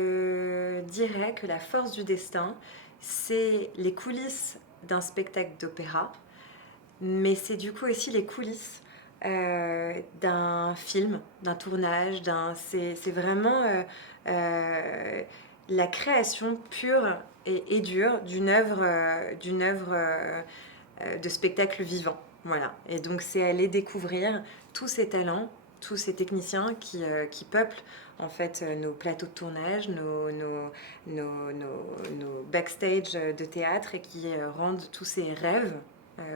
Je dirais que la force du destin, c'est les coulisses d'un spectacle d'opéra, mais c'est du coup aussi les coulisses d'un film, d'un tournage, c'est vraiment la création pure et dure d'une œuvre de spectacle vivant. Voilà. Et donc c'est aller découvrir tous ces talents, tous ces techniciens qui peuplent en fait nos plateaux de tournage, nos backstage de théâtre et qui rendent tous ces rêves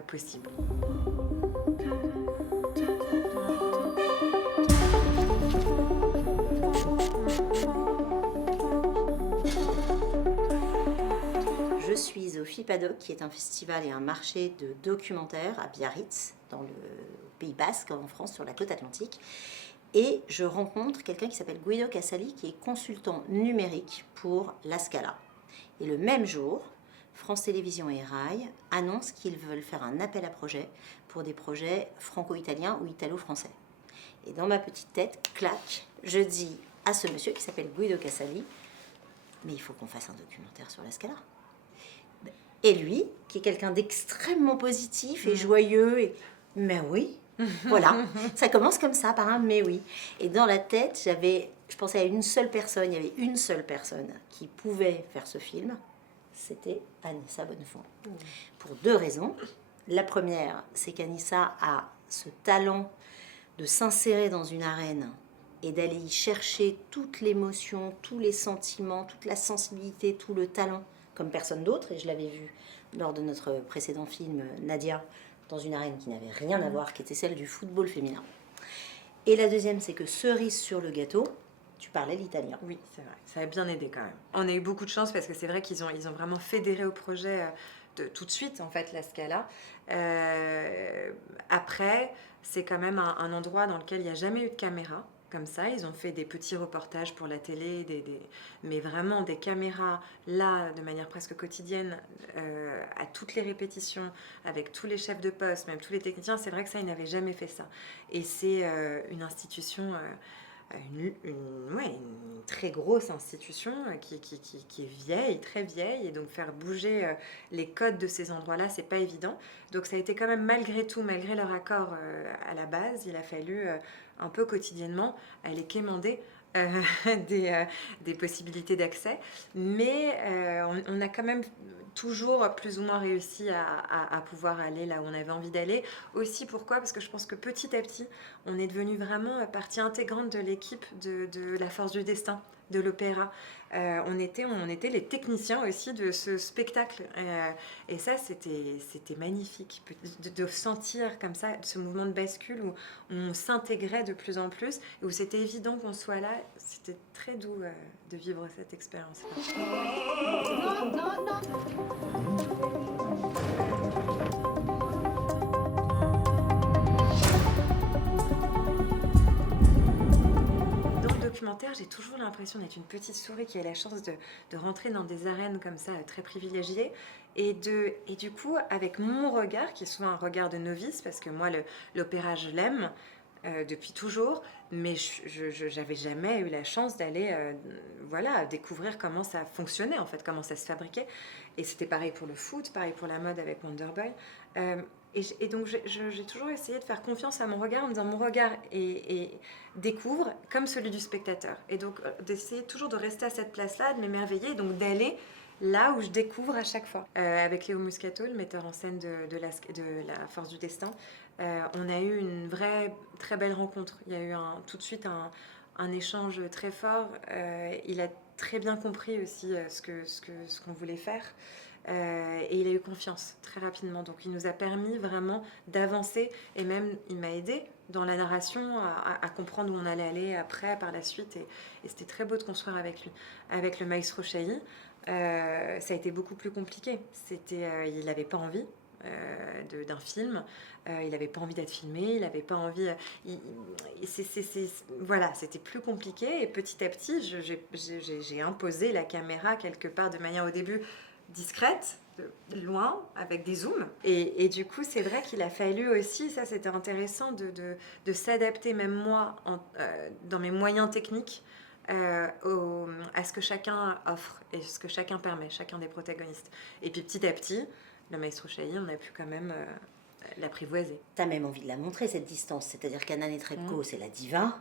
possibles. Je suis au FIPADOC, qui est un festival et un marché de documentaires à Biarritz, dans le Pays Basque, en France, sur la côte atlantique. Et je rencontre quelqu'un qui s'appelle Guido Casali, qui est consultant numérique pour La Scala. Et le même jour, France Télévisions et Rai annoncent qu'ils veulent faire un appel à projet pour des projets franco-italiens ou italo-français. Et dans ma petite tête, clac, je dis à ce monsieur qui s'appelle Guido Casali, mais il faut qu'on fasse un documentaire sur La Scala. Et lui, qui est quelqu'un d'extrêmement positif et joyeux, et mais oui, voilà, ça commence comme ça, par un mais oui. Et dans la tête, je pensais à une seule personne, il y avait une seule personne qui pouvait faire ce film, c'était Anissa Bonnefond. Pour deux raisons. La première, c'est qu'Anissa a ce talent de s'insérer dans une arène et d'aller y chercher toute l'émotion, tous les sentiments, toute la sensibilité, tout le talent, comme personne d'autre. Et je l'avais vu lors de notre précédent film, Nadia, dans une arène qui n'avait rien à voir, qui était celle du football féminin. Et la deuxième, c'est que cerise sur le gâteau, tu parlais l'italien. Oui, c'est vrai, ça a bien aidé quand même. On a eu beaucoup de chance parce que c'est vrai qu'ils ont vraiment fédéré au projet tout de suite, en fait, la Scala. Après, c'est quand même un endroit dans lequel il n'y a jamais eu de caméra. Comme ça, ils ont fait des petits reportages pour la télé, mais vraiment des caméras là, de manière presque quotidienne, à toutes les répétitions, avec tous les chefs de poste, même tous les techniciens. C'est vrai que ça, ils n'avaient jamais fait ça. Et c'est une institution, une très grosse institution qui est vieille, très vieille, et donc faire bouger les codes de ces endroits-là, c'est pas évident. Donc ça a été quand même malgré tout, malgré leur accord à la base, il a fallu un peu quotidiennement aller quémander des possibilités d'accès, mais on a quand même toujours plus ou moins réussi à pouvoir aller là où on avait envie d'aller. Aussi pourquoi? Parce que je pense que petit à petit, on est devenu vraiment partie intégrante de l'équipe de La Force du Destin, de l'opéra. On était les techniciens aussi de ce spectacle. Et ça, c'était magnifique de sentir comme ça ce mouvement de bascule où on s'intégrait de plus en plus et où c'était évident qu'on soit là. C'était très doux de vivre cette expérience-là. Non, non, non. Documentaire, j'ai toujours l'impression d'être une petite souris qui a la chance de rentrer dans des arènes comme ça très privilégiées et du coup avec mon regard qui est souvent un regard de novice parce que moi l'opéra je l'aime depuis toujours, mais j'avais jamais eu la chance d'aller voilà, découvrir comment ça fonctionnait en fait, comment ça se fabriquait. Et c'était pareil pour le foot, pareil pour la mode avec Wonderboy. Et donc j'ai toujours essayé de faire confiance à mon regard en me disant mon regard et découvre comme celui du spectateur. Et donc d'essayer toujours de rester à cette place-là, de m'émerveiller et donc d'aller là où je découvre à chaque fois. Avec Léo Muscato, le metteur en scène de la Force du Destin, on a eu une vraie, très belle rencontre. Il y a eu tout de suite un échange très fort. Il a très bien compris aussi ce qu'on voulait faire. Et il a eu confiance très rapidement. Donc il nous a permis vraiment d'avancer et même il m'a aidé dans la narration à comprendre où on allait aller après, par la suite. Et c'était très beau de construire avec lui. Avec le maestro Chailly, ça a été beaucoup plus compliqué. Il n'avait pas envie d'un film, il n'avait pas envie d'être filmé, il n'avait pas envie... voilà, c'était plus compliqué et petit à petit, j'ai imposé la caméra quelque part de manière au début discrète, de loin, avec des zooms. Et du coup, c'est vrai qu'il a fallu aussi, ça c'était intéressant, de s'adapter, même moi, dans mes moyens techniques, à ce que chacun offre et ce que chacun permet, chacun des protagonistes. Et puis petit à petit, le maestro Chailly, on a pu quand même l'apprivoiser. T'as même envie de la montrer, cette distance. C'est-à-dire qu'Anna Netrebko, c'est la diva.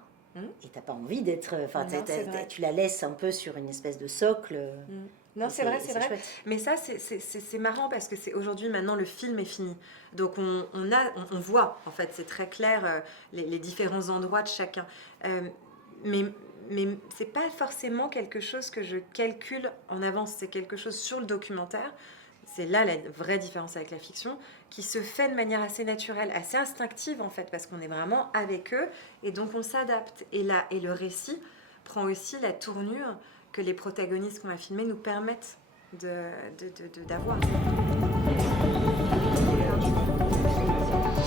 Et t'as pas envie d'être... Enfin, Non, c'est vrai. tu la laisses un peu sur une espèce de socle. Non, c'est vrai, c'est vrai. chouette. Mais ça, c'est marrant parce que c'est aujourd'hui, maintenant, le film est fini. Donc, on voit, en fait, c'est très clair, les différents endroits de chacun. Mais c'est pas forcément quelque chose que je calcule en avance. C'est quelque chose sur le documentaire. C'est là la vraie différence avec la fiction, qui se fait de manière assez naturelle, assez instinctive, en fait, parce qu'on est vraiment avec eux, et donc on s'adapte. Et le récit prend aussi la tournure que les protagonistes qu'on a filmés nous permettent d'avoir.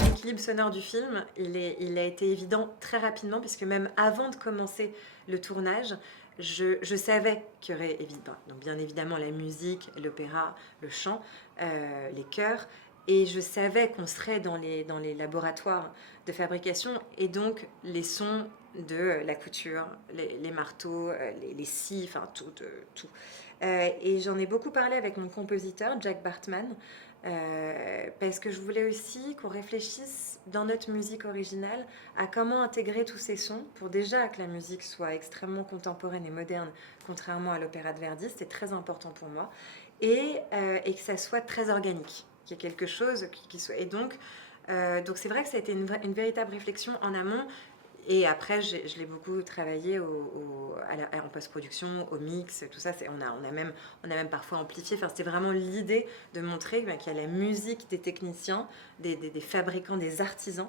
L'équilibre sonore du film, il a été évident très rapidement, puisque même avant de commencer le tournage, je savais qu'il y aurait donc bien évidemment la musique, l'opéra, le chant, les chœurs, et je savais qu'on serait dans les laboratoires de fabrication, et donc les sons de la couture, les marteaux, les scies, enfin tout. Et j'en ai beaucoup parlé avec mon compositeur, Jack Bartman, parce que je voulais aussi qu'on réfléchisse dans notre musique originale à comment intégrer tous ces sons pour déjà que la musique soit extrêmement contemporaine et moderne, contrairement à l'opéra de Verdi, c'était très important pour moi, et que ça soit très organique, qu'il y ait quelque chose qui soit... Et donc c'est vrai que ça a été une véritable réflexion en amont. Et après, je l'ai beaucoup travaillé en post-production, au mix, tout ça. On a même parfois amplifié. Enfin, c'était vraiment l'idée de montrer qu'il y a la musique des techniciens, des fabricants, des artisans,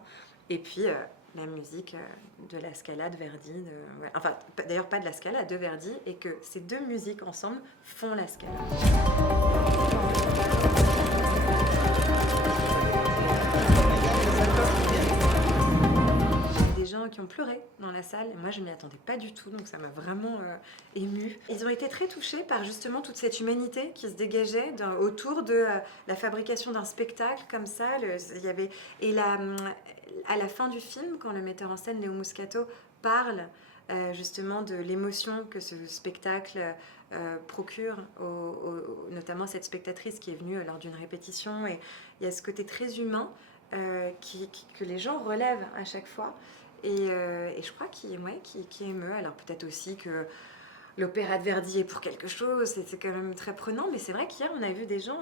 et puis la musique de la Scala de Verdi. Ouais. Enfin, d'ailleurs, pas de la Scala, de Verdi, et que ces deux musiques ensemble font la Scala. Gens qui ont pleuré dans la salle, et moi je m'y attendais pas du tout, donc ça m'a vraiment émue. Ils ont été très touchés par justement toute cette humanité qui se dégageait autour de la fabrication d'un spectacle comme ça. À la fin du film, quand le metteur en scène Léo Muscato parle justement de l'émotion que ce spectacle procure, notamment cette spectatrice qui est venue lors d'une répétition, et il y a ce côté très humain que les gens relèvent à chaque fois. Et je crois qu'il émeut. Alors peut-être aussi que l'opéra de Verdi est pour quelque chose, c'est quand même très prenant, mais c'est vrai qu'hier on a vu des gens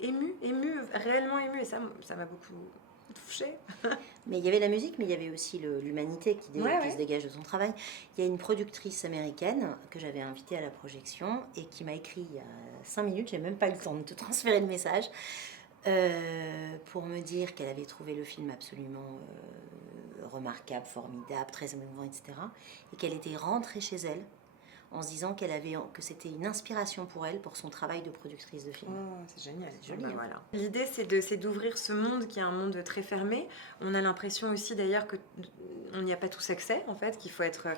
émus, réellement émus, et ça m'a beaucoup touchée. Mais il y avait la musique, mais il y avait aussi l'humanité qui se dégage de son travail. Il y a une productrice américaine que j'avais invitée à la projection et qui m'a écrit il y a 5 minutes, j'ai même pas eu le temps de te transférer le message, pour me dire qu'elle avait trouvé le film absolument remarquable, formidable, très émouvant, etc. Et qu'elle était rentrée chez elle en se disant que c'était une inspiration pour elle, pour son travail de productrice de film. Oh, c'est génial, c'est joli. Voilà. L'idée, c'est d'ouvrir ce monde qui est un monde très fermé. On a l'impression aussi d'ailleurs qu'on n'y a pas tous accès, en fait, qu'il faut être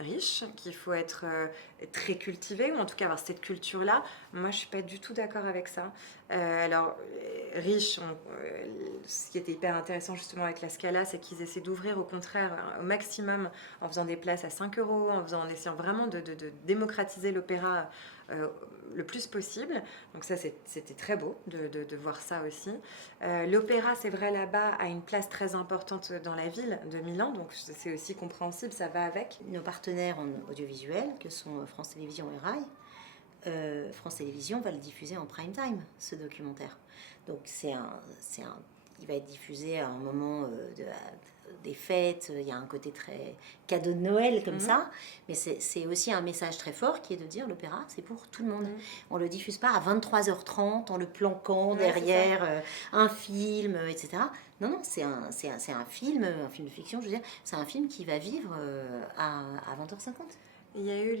riche, qu'il faut être très cultivé, ou en tout cas avoir cette culture-là. Moi, je suis pas du tout d'accord avec ça. Riche, ce qui était hyper intéressant justement avec la Scala, c'est qu'ils essaient d'ouvrir au contraire au maximum, en faisant des places à 5 €, en essayant vraiment de démocratiser l'opéra le plus possible. Donc ça, c'était très beau de voir ça aussi. L'opéra, c'est vrai, là-bas, a une place très importante dans la ville de Milan, donc c'est aussi compréhensible, ça va avec. Nos partenaires en audiovisuel, que sont France Télévisions et Rai, France Télévisions va le diffuser en prime time, ce documentaire. Donc il va être diffusé à un moment des fêtes, il y a un côté très cadeau de Noël comme ça, mais c'est aussi un message très fort qui est de dire l'opéra c'est pour tout le monde. On le diffuse pas à 23h30 en le planquant derrière un film, etc. Non, c'est un film de fiction, je veux dire, c'est un film qui va vivre à 20h50. Il y a eu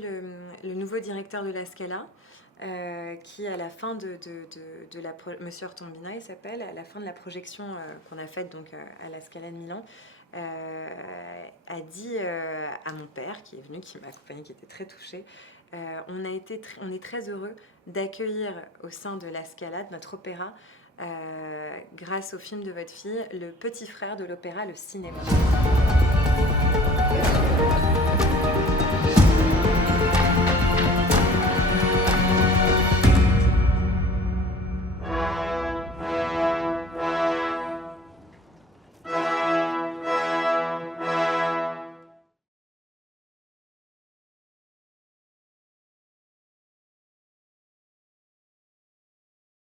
le nouveau directeur de la Scala, qui à la fin Monsieur Ortombina, il s'appelle, à la fin de la projection qu'on a faite donc à la Scala de Milan, a dit à mon père qui est venu, qui m'a accompagné, qui était très touché, on est très heureux d'accueillir au sein de la Scala, de notre opéra, grâce au film de votre fille, le petit frère de l'opéra, le cinéma.